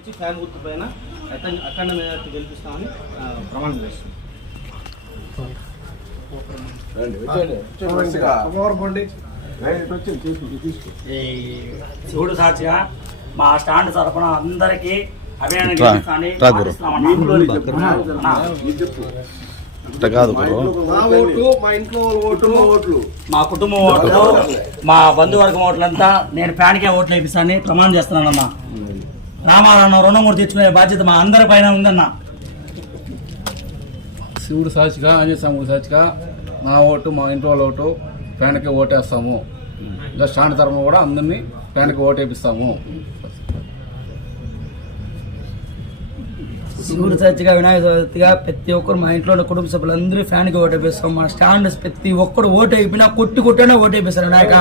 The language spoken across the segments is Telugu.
ఇచ్చి ఫ్యాన్ గుర్తు పైన అఖండ మెజారిటీ గెలిపిస్తామని ప్రమాణం చేస్తున్నాం. శివుడు సాక్షిగా మా స్టాండ్ తరఫున అందరికీ అభినందన మా కుటుంబం ఓట్లు మా బంధువర్గం ఓట్లంతా నేను ఫ్యాన్కే ఓట్లు వేపిస్తానని ప్రమాణం చేస్తున్నానన్నా. రామారావు రుణమూర్తి తెచ్చుకునే బాధ్యత మా అందరి పైన ఉందన్న. శివుడు సాక్షిగా ఆంజనేయ స్వామి సాక్షిగా నా ఓటు మా ఇంట్లో వాళ్ళ ఓటు ఫ్యాన్కే ఓటేస్తాము. ఇంకా స్టాండ్ తరఫున కూడా అందరినీ ఫ్యాన్కి ఓటేపిస్తాము. శివుడు సాక్షిగా వినాయక చవితిగా ప్రతి ఒక్కరు మా ఇంట్లో ఉన్న కుటుంబ సభ్యులందరూ ఫ్యాన్కి ఓటేపిస్తాం. మా స్టాండ్ ప్రతి ఒక్కరు ఓటు అయిపోయినా కొట్టినా ఓటేపిస్తారు వినాయక.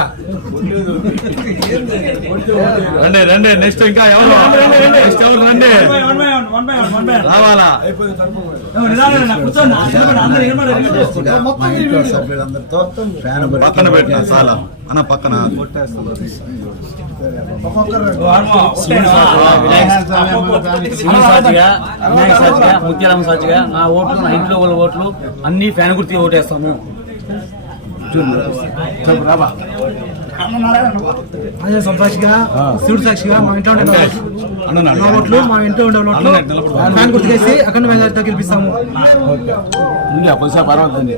రండి నెక్స్ట్ ఇంకా ఎవరు రండి రావాలా పక్కన పెట్టిన చాలా అన్న పక్కన వినాయక సాక్షిగా ముత్యాలమ్మ సాక్షిగా నా ఓట్లు నా ఇంట్లో వాళ్ళ ఓట్లు అన్ని ఫ్యాన్ గుర్తిగా ఓటేస్తాము. సాక్షిగా శివుడు సాక్షిగా మా ఇంట్లో ఉండే ఓట్లు మా ఇంట్లో ఉండే ఓట్లు ఫ్యాన్ గుర్తుకేసి అఖండ మెజారిటీతో గెలిపిస్తాము. పర్వాలేదు.